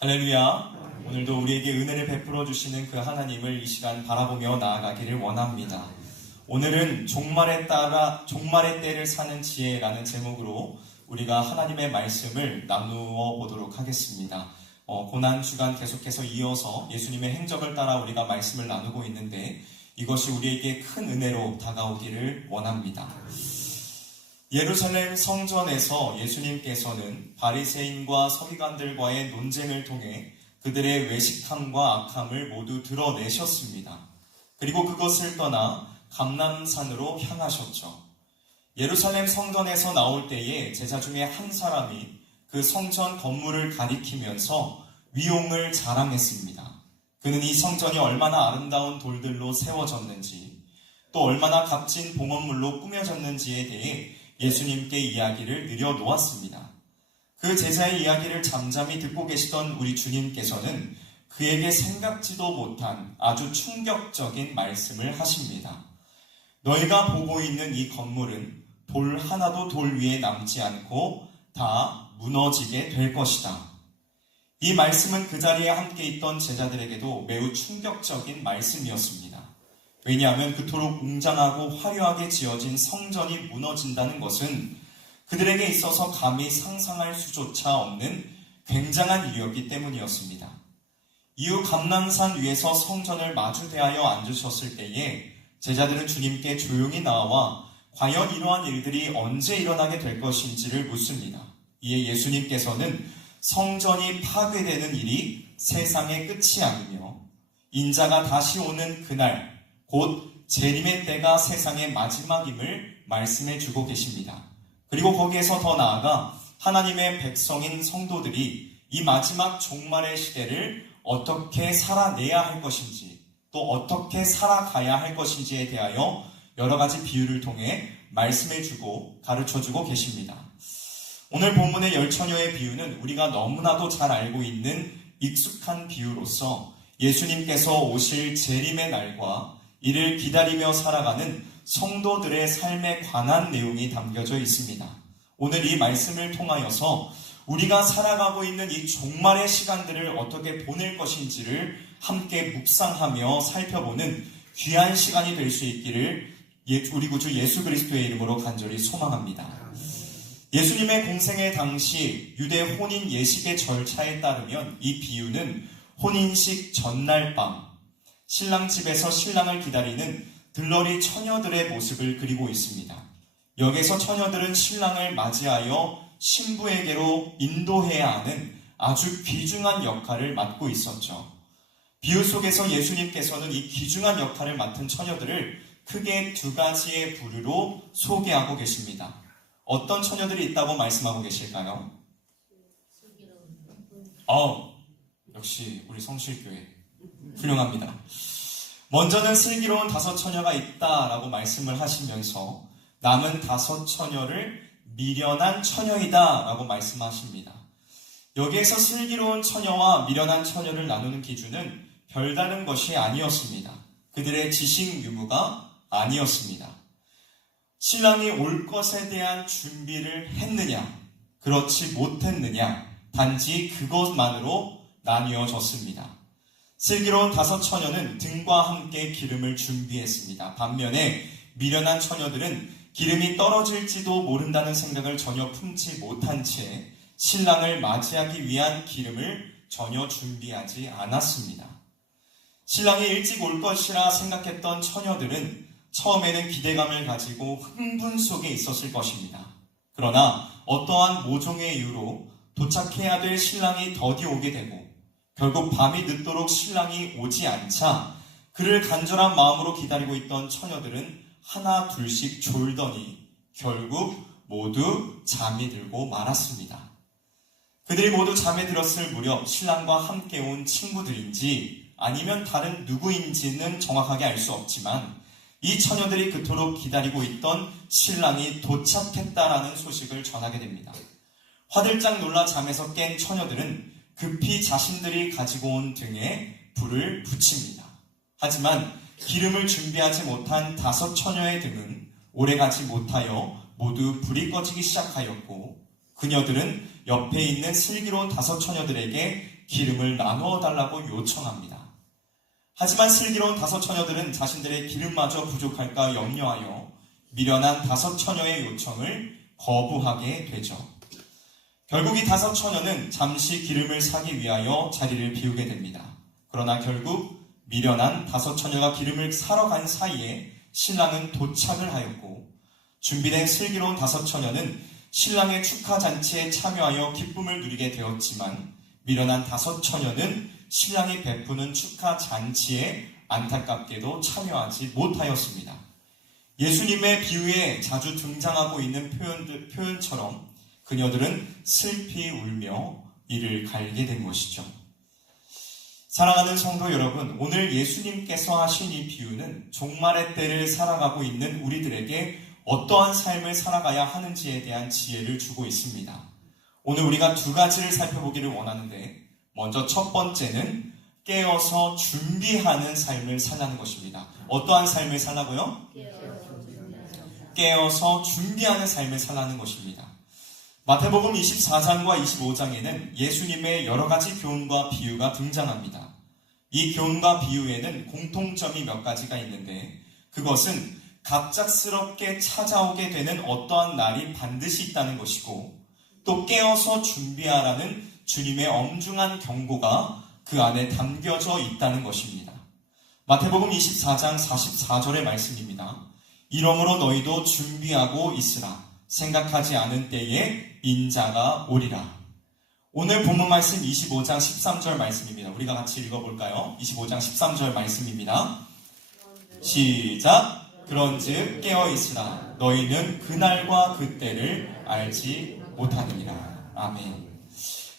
할렐루야. 오늘도 우리에게 은혜를 베풀어 주시는 그 하나님을 이 시간 바라보며 나아가기를 원합니다. 오늘은 종말의 때를 사는 지혜라는 제목으로 우리가 하나님의 말씀을 나누어 보도록 하겠습니다. 고난주간 계속해서 이어서 예수님의 행적을 따라 우리가 말씀을 나누고 있는데 이것이 우리에게 큰 은혜로 다가오기를 원합니다. 예루살렘 성전에서 예수님께서는 바리새인과 서기관들과의 논쟁을 통해 그들의 외식함과 악함을 모두 드러내셨습니다. 그리고 그것을 떠나 감람산으로 향하셨죠. 예루살렘 성전에서 나올 때에 제자 중에 한 사람이 그 성전 건물을 가리키면서 위용을 자랑했습니다. 그는 이 성전이 얼마나 아름다운 돌들로 세워졌는지 또 얼마나 값진 봉헌물로 꾸며졌는지에 대해 예수님께 이야기를 늘여놓았습니다. 그 제자의 이야기를 잠잠히 듣고 계시던 우리 주님께서는 그에게 생각지도 못한 아주 충격적인 말씀을 하십니다. 너희가 보고 있는 이 건물은 돌 하나도 돌 위에 남지 않고 다 무너지게 될 것이다. 이 말씀은 그 자리에 함께 있던 제자들에게도 매우 충격적인 말씀이었습니다. 왜냐하면 그토록 웅장하고 화려하게 지어진 성전이 무너진다는 것은 그들에게 있어서 감히 상상할 수조차 없는 굉장한 일이었기 때문이었습니다. 이후 감람산 위에서 성전을 마주대하여 앉으셨을 때에 제자들은 주님께 조용히 나와 과연 이러한 일들이 언제 일어나게 될 것인지를 묻습니다. 이에 예수님께서는 성전이 파괴되는 일이 세상의 끝이 아니며 인자가 다시 오는 그날 곧 재림의 때가 세상의 마지막임을 말씀해 주고 계십니다. 그리고 거기에서 더 나아가 하나님의 백성인 성도들이 이 마지막 종말의 시대를 어떻게 살아내야 할 것인지 또 어떻게 살아가야 할 것인지에 대하여 여러 가지 비유를 통해 말씀해 주고 가르쳐 주고 계십니다. 오늘 본문의 열처녀의 비유는 우리가 너무나도 잘 알고 있는 익숙한 비유로서 예수님께서 오실 재림의 날과 이를 기다리며 살아가는 성도들의 삶에 관한 내용이 담겨져 있습니다. 오늘 이 말씀을 통하여서 우리가 살아가고 있는 이 종말의 시간들을 어떻게 보낼 것인지를 함께 묵상하며 살펴보는 귀한 시간이 될 수 있기를 우리 구주 예수 그리스도의 이름으로 간절히 소망합니다. 예수님의 공생의 당시 유대 혼인 예식의 절차에 따르면 이 비유는 혼인식 전날 밤 신랑 집에서 신랑을 기다리는 들러리 처녀들의 모습을 그리고 있습니다. 여기서 처녀들은 신랑을 맞이하여 신부에게로 인도해야 하는 아주 귀중한 역할을 맡고 있었죠. 비유 속에서 예수님께서는 이 귀중한 역할을 맡은 처녀들을 크게 두 가지의 부류로 소개하고 계십니다. 어떤 처녀들이 있다고 말씀하고 계실까요? 역시 우리 성실교회 훌륭합니다. 먼저는 슬기로운 5 처녀가 있다라고 말씀을 하시면서 남은 5 처녀를 미련한 처녀이다라고 말씀하십니다. 여기에서 슬기로운 처녀와 미련한 처녀를 나누는 기준은 별다른 것이 아니었습니다. 그들의 지식 유무가 아니었습니다. 신랑이 올 것에 대한 준비를 했느냐, 그렇지 못했느냐, 단지 그것만으로 나뉘어졌습니다. 슬기로운 5 처녀는 등과 함께 기름을 준비했습니다. 반면에 미련한 처녀들은 기름이 떨어질지도 모른다는 생각을 전혀 품지 못한 채 신랑을 맞이하기 위한 기름을 전혀 준비하지 않았습니다. 신랑이 일찍 올 것이라 생각했던 처녀들은 처음에는 기대감을 가지고 흥분 속에 있었을 것입니다. 그러나 어떠한 모종의 이유로 도착해야 될 신랑이 더디 오게 되고 결국 밤이 늦도록 신랑이 오지 않자 그를 간절한 마음으로 기다리고 있던 처녀들은 하나 둘씩 졸더니 결국 모두 잠이 들고 말았습니다. 그들이 모두 잠에 들었을 무렵 신랑과 함께 온 친구들인지 아니면 다른 누구인지는 정확하게 알 수 없지만 이 처녀들이 그토록 기다리고 있던 신랑이 도착했다라는 소식을 전하게 됩니다. 화들짝 놀라 잠에서 깬 처녀들은 급히 자신들이 가지고 온 등에 불을 붙입니다. 하지만 기름을 준비하지 못한 5 처녀의 등은 오래가지 못하여 모두 불이 꺼지기 시작하였고 그녀들은 옆에 있는 슬기로운 5 처녀들에게 기름을 나누어 달라고 요청합니다. 하지만 슬기로운 다섯 처녀들은 자신들의 기름마저 부족할까 염려하여 미련한 다섯 처녀의 요청을 거부하게 되죠. 결국 이 다섯 처녀는 잠시 기름을 사기 위하여 자리를 비우게 됩니다. 그러나 결국 미련한 다섯 처녀가 기름을 사러 간 사이에 신랑은 도착을 하였고, 준비된 슬기로운 다섯 처녀는 신랑의 축하 잔치에 참여하여 기쁨을 누리게 되었지만, 미련한 다섯 처녀는 신랑이 베푸는 축하 잔치에 안타깝게도 참여하지 못하였습니다. 예수님의 비유에 자주 등장하고 있는 표현처럼 그녀들은 슬피 울며 이를 갈게 된 것이죠. 사랑하는 성도 여러분, 오늘 예수님께서 하신 이 비유는 종말의 때를 살아가고 있는 우리들에게 어떠한 삶을 살아가야 하는지에 대한 지혜를 주고 있습니다. 오늘 우리가 두 가지를 살펴보기를 원하는데, 먼저 첫 번째는 깨어서 준비하는 삶을 살라는 것입니다. 어떠한 삶을 살라고요? 깨어서 준비하는 삶을 살라는 것입니다. 마태복음 24장과 25장에는 예수님의 여러 가지 교훈과 비유가 등장합니다. 이 교훈과 비유에는 공통점이 몇 가지가 있는데, 그것은 갑작스럽게 찾아오게 되는 어떠한 날이 반드시 있다는 것이고, 또 깨어서 준비하라는 주님의 엄중한 경고가 그 안에 담겨져 있다는 것입니다. 마태복음 24장 44절의 말씀입니다. 이러므로 너희도 준비하고 있으라. 생각하지 않은 때에 인자가 오리라. 오늘 본문 말씀 25장 13절 말씀입니다. 우리가 같이 읽어볼까요? 25장 13절 말씀입니다. 시작! 그런즉 깨어있으라. 너희는 그날과 그때를 알지 못하느니라. 아멘.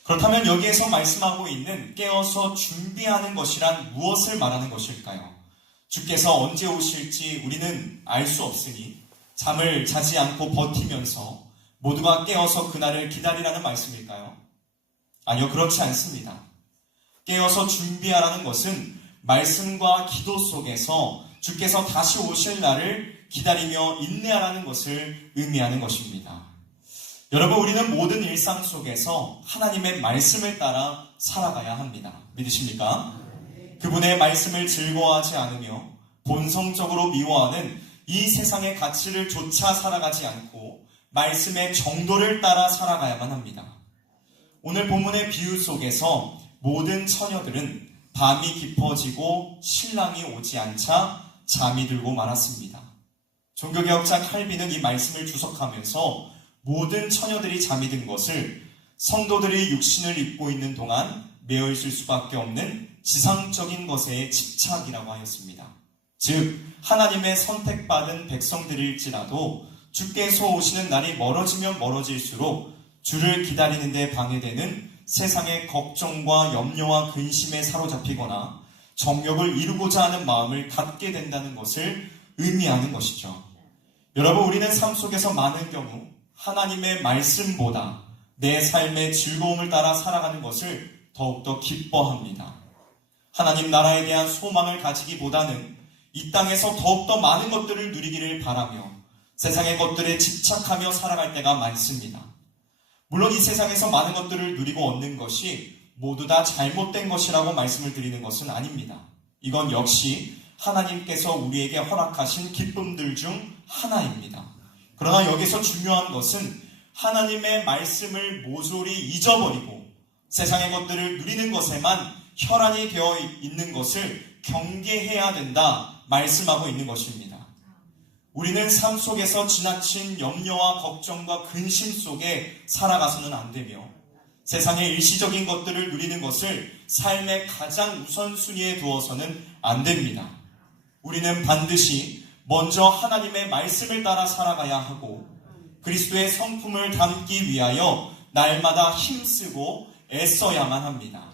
그렇다면 여기에서 말씀하고 있는 깨어서 준비하는 것이란 무엇을 말하는 것일까요? 주께서 언제 오실지 우리는 알 수 없으니 잠을 자지 않고 버티면서 모두가 깨어서 그날을 기다리라는 말씀일까요? 아니요, 그렇지 않습니다. 깨어서 준비하라는 것은 말씀과 기도 속에서 주께서 다시 오실 날을 기다리며 인내하라는 것을 의미하는 것입니다. 여러분, 우리는 모든 일상 속에서 하나님의 말씀을 따라 살아가야 합니다. 믿으십니까? 그분의 말씀을 즐거워하지 않으며 본성적으로 미워하는 이 세상의 가치를 조차 살아가지 않고 말씀의 정도를 따라 살아가야만 합니다. 오늘 본문의 비유 속에서 모든 처녀들은 밤이 깊어지고 신랑이 오지 않자 잠이 들고 말았습니다. 종교개혁자 칼빈은 이 말씀을 주석하면서 모든 처녀들이 잠이 든 것을 성도들이 육신을 입고 있는 동안 매여 있을 수밖에 없는 지상적인 것에 집착이라고 하였습니다. 즉 하나님의 선택받은 백성들일지라도 주께서 오시는 날이 멀어지면 멀어질수록 주를 기다리는 데 방해되는 세상의 걱정과 염려와 근심에 사로잡히거나 정욕을 이루고자 하는 마음을 갖게 된다는 것을 의미하는 것이죠. 여러분, 우리는 삶 속에서 많은 경우 하나님의 말씀보다 내 삶의 즐거움을 따라 살아가는 것을 더욱더 기뻐합니다. 하나님 나라에 대한 소망을 가지기보다는 이 땅에서 더욱더 많은 것들을 누리기를 바라며 세상의 것들에 집착하며 살아갈 때가 많습니다. 물론 이 세상에서 많은 것들을 누리고 얻는 것이 모두 다 잘못된 것이라고 말씀을 드리는 것은 아닙니다. 이건 역시 하나님께서 우리에게 허락하신 기쁨들 중 하나입니다. 그러나 여기서 중요한 것은 하나님의 말씀을 모조리 잊어버리고 세상의 것들을 누리는 것에만 혈안이 되어 있는 것을 경계해야 된다 말씀하고 있는 것입니다. 우리는 삶 속에서 지나친 염려와 걱정과 근심 속에 살아가서는 안 되며 세상의 일시적인 것들을 누리는 것을 삶의 가장 우선순위에 두어서는 안 됩니다. 우리는 반드시 먼저 하나님의 말씀을 따라 살아가야 하고 그리스도의 성품을 담기 위하여 날마다 힘쓰고 애써야만 합니다.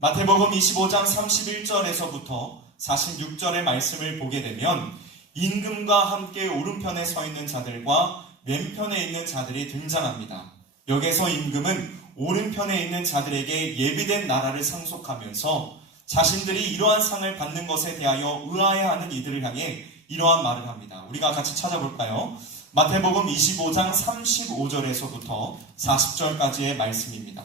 마태복음 25장 31절에서부터 46절의 말씀을 보게 되면 임금과 함께 오른편에 서 있는 자들과 왼편에 있는 자들이 등장합니다. 여기서 임금은 오른편에 있는 자들에게 예비된 나라를 상속하면서 자신들이 이러한 상을 받는 것에 대하여 의아해하는 이들을 향해 이러한 말을 합니다. 우리가 같이 찾아볼까요? 마태복음 25장 35절에서부터 40절까지의 말씀입니다.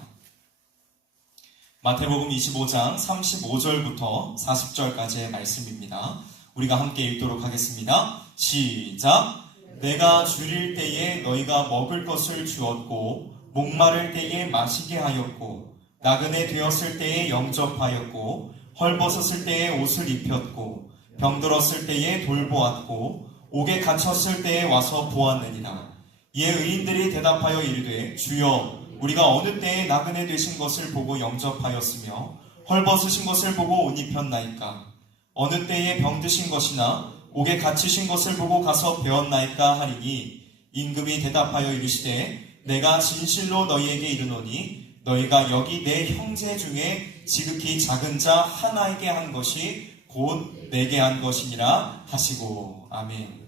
마태복음 25장 35절부터 40절까지의 말씀입니다. 우리가 함께 읽도록 하겠습니다. 시작! 내가 줄일 때에 너희가 먹을 것을 주었고 목마를 때에 마시게 하였고 나그네 되었을 때에 영접하였고 헐벗었을 때에 옷을 입혔고 병들었을 때에 돌보았고 옥에 갇혔을 때에 와서 보았느니라. 이에 의인들이 대답하여 이르되 주여 우리가 어느 때에 나그네 되신 것을 보고 영접하였으며 헐벗으신 것을 보고 옷 입혔나이까? 어느 때에 병드신 것이나 옥에 갇히신 것을 보고 가서 배웠나이까 하리니 임금이 대답하여 이르시되 내가 진실로 너희에게 이르노니 너희가 여기 내 형제 중에 지극히 작은 자 하나에게 한 것이 곧 내게 한 것이니라 하시고. 아멘.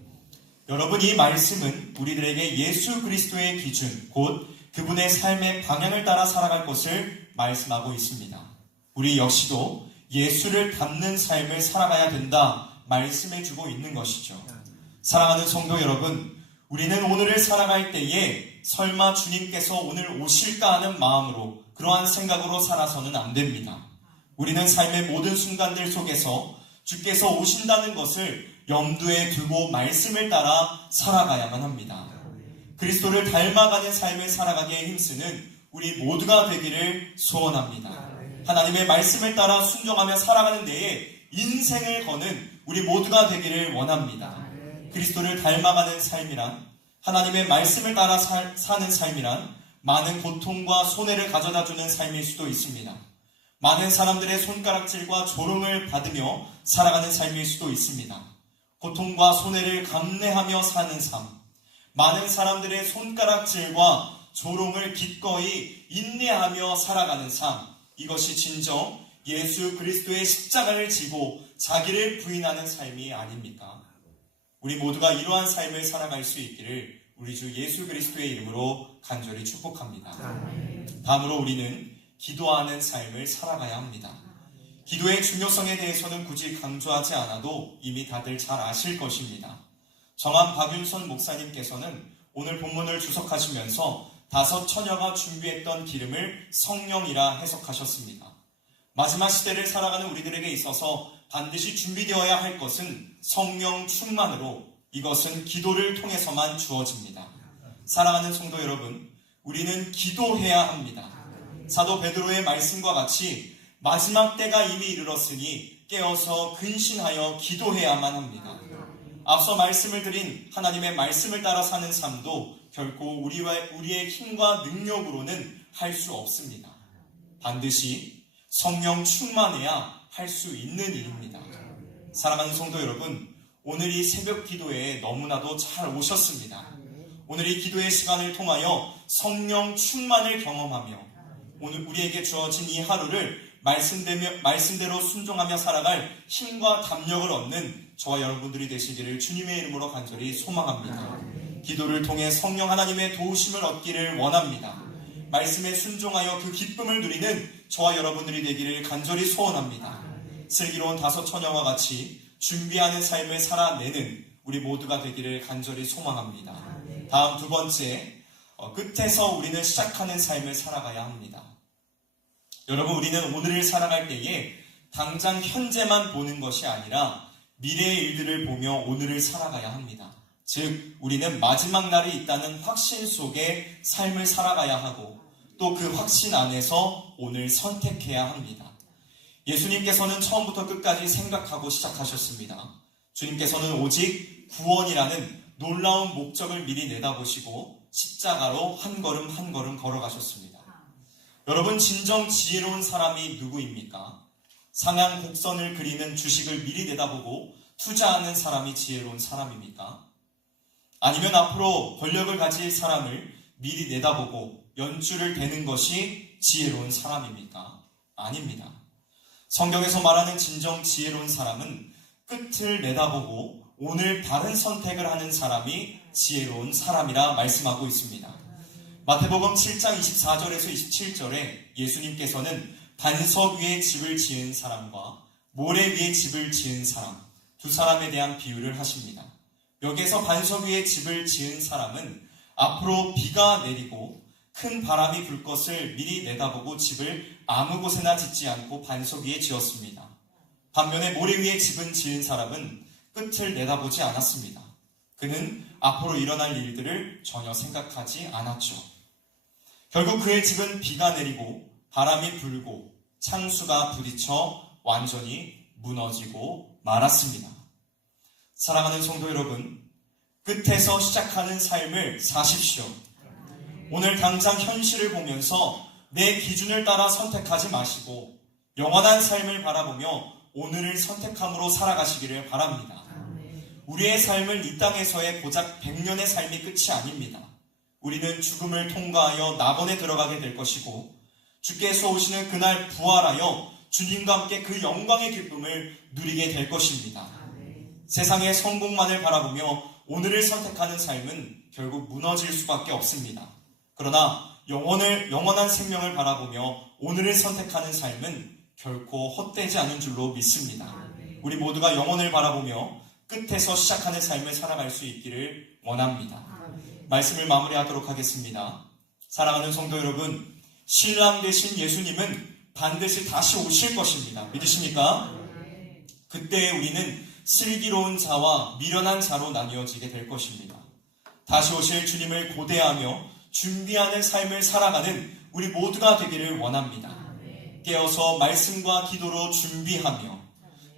여러분, 이 말씀은 우리들에게 예수 그리스도의 기준 곧 그분의 삶의 방향을 따라 살아갈 것을 말씀하고 있습니다. 우리 역시도 예수를 닮는 삶을 살아가야 된다 말씀해주고 있는 것이죠. 사랑하는 성도 여러분, 우리는 오늘을 살아갈 때에 설마 주님께서 오늘 오실까 하는 마음으로 그러한 생각으로 살아서는 안 됩니다. 우리는 삶의 모든 순간들 속에서 주께서 오신다는 것을 염두에 두고 말씀을 따라 살아가야만 합니다. 그리스도를 닮아가는 삶을 살아가기에 힘쓰는 우리 모두가 되기를 소원합니다. 하나님의 말씀을 따라 순종하며 살아가는 데에 인생을 거는 우리 모두가 되기를 원합니다. 그리스도를 닮아가는 삶이란, 하나님의 말씀을 따라 사는 삶이란 많은 고통과 손해를 가져다주는 삶일 수도 있습니다. 많은 사람들의 손가락질과 조롱을 받으며 살아가는 삶일 수도 있습니다. 고통과 손해를 감내하며 사는 삶, 많은 사람들의 손가락질과 조롱을 기꺼이 인내하며 살아가는 삶, 이것이 진정 예수 그리스도의 십자가를 지고 자기를 부인하는 삶이 아닙니까? 우리 모두가 이러한 삶을 살아갈 수 있기를 우리 주 예수 그리스도의 이름으로 간절히 축복합니다. 다음으로 우리는 기도하는 삶을 살아가야 합니다. 기도의 중요성에 대해서는 굳이 강조하지 않아도 이미 다들 잘 아실 것입니다. 정한 박윤선 목사님께서는 오늘 본문을 주석하시면서 5 처녀가 준비했던 기름을 성령이라 해석하셨습니다. 마지막 시대를 살아가는 우리들에게 있어서 반드시 준비되어야 할 것은 성령 충만으로, 이것은 기도를 통해서만 주어집니다. 사랑하는 성도 여러분, 우리는 기도해야 합니다. 사도 베드로의 말씀과 같이 마지막 때가 이미 이르렀으니 깨어서 근신하여 기도해야만 합니다. 앞서 말씀을 드린 하나님의 말씀을 따라 사는 삶도 결코 우리의 힘과 능력으로는 할 수 없습니다. 반드시 성령 충만해야 할 수 있는 일입니다. 사랑하는 성도 여러분, 오늘 이 새벽 기도에 너무나도 잘 오셨습니다. 오늘 이 기도의 시간을 통하여 성령 충만을 경험하며 오늘 우리에게 주어진 이 하루를 말씀대로 순종하며 살아갈 힘과 담력을 얻는 저와 여러분들이 되시기를 주님의 이름으로 간절히 소망합니다. 기도를 통해 성령 하나님의 도우심을 얻기를 원합니다. 말씀에 순종하여 그 기쁨을 누리는 저와 여러분들이 되기를 간절히 소원합니다. 슬기로운 5 처녀와 같이 준비하는 삶을 살아내는 우리 모두가 되기를 간절히 소망합니다. 다음 2번째, 끝에서 우리는 시작하는 삶을 살아가야 합니다. 여러분, 우리는 오늘을 살아갈 때에 당장 현재만 보는 것이 아니라 미래의 일들을 보며 오늘을 살아가야 합니다. 즉, 우리는 마지막 날이 있다는 확신 속에 삶을 살아가야 하고 또 그 확신 안에서 오늘 선택해야 합니다. 예수님께서는 처음부터 끝까지 생각하고 시작하셨습니다. 주님께서는 오직 구원이라는 놀라운 목적을 미리 내다보시고 십자가로 한 걸음 한 걸음 걸어가셨습니다. 여러분, 진정 지혜로운 사람이 누구입니까? 상향 곡선을 그리는 주식을 미리 내다보고 투자하는 사람이 지혜로운 사람입니까? 아니면 앞으로 권력을 가질 사람을 미리 내다보고 연줄을 대는 것이 지혜로운 사람입니까? 아닙니다. 성경에서 말하는 진정 지혜로운 사람은 끝을 내다보고 오늘 바른 선택을 하는 사람이 지혜로운 사람이라 말씀하고 있습니다. 마태복음 7장 24절에서 27절에 예수님께서는 반석 위에 집을 지은 사람과 모래 위에 집을 지은 사람, 2 사람에 대한 비유를 하십니다. 여기에서 반석 위에 집을 지은 사람은 앞으로 비가 내리고 큰 바람이 불 것을 미리 내다보고 집을 아무 곳에나 짓지 않고 반석 위에 지었습니다. 반면에 모래 위에 집은 지은 사람은 끝을 내다보지 않았습니다. 그는 앞으로 일어날 일들을 전혀 생각하지 않았죠. 결국 그의 집은 비가 내리고 바람이 불고 창수가 부딪혀 완전히 무너지고 말았습니다. 사랑하는 성도 여러분, 끝에서 시작하는 삶을 사십시오. 오늘 당장 현실을 보면서 내 기준을 따라 선택하지 마시고 영원한 삶을 바라보며 오늘을 선택함으로 살아가시기를 바랍니다. 우리의 삶은 이 땅에서의 고작 100년의 삶이 끝이 아닙니다. 우리는 죽음을 통과하여 낙원에 들어가게 될 것이고 주께서 오시는 그날 부활하여 주님과 함께 그 영광의 기쁨을 누리게 될 것입니다. 세상의 성공만을 바라보며 오늘을 선택하는 삶은 결국 무너질 수밖에 없습니다. 그러나 영원한 생명을 바라보며 오늘을 선택하는 삶은 결코 헛되지 않은 줄로 믿습니다. 우리 모두가 영혼을 바라보며 끝에서 시작하는 삶을 살아갈 수 있기를 원합니다. 말씀을 마무리하도록 하겠습니다. 사랑하는 성도 여러분, 신랑 되신 예수님은 반드시 다시 오실 것입니다. 믿으십니까? 그때 우리는 슬기로운 자와 미련한 자로 나뉘어지게 될 것입니다. 다시 오실 주님을 고대하며 준비하는 삶을 살아가는 우리 모두가 되기를 원합니다. 깨어서 말씀과 기도로 준비하며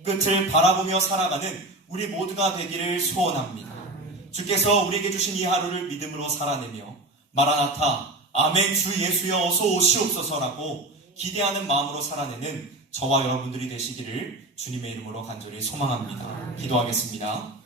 끝을 바라보며 살아가는 우리 모두가 되기를 소원합니다. 주께서 우리에게 주신 이 하루를 믿음으로 살아내며 마라나타, 아멘 주 예수여 어서 오시옵소서라고 기대하는 마음으로 살아내는 저와 여러분들이 되시기를 주님의 이름으로 간절히 소망합니다. 기도하겠습니다.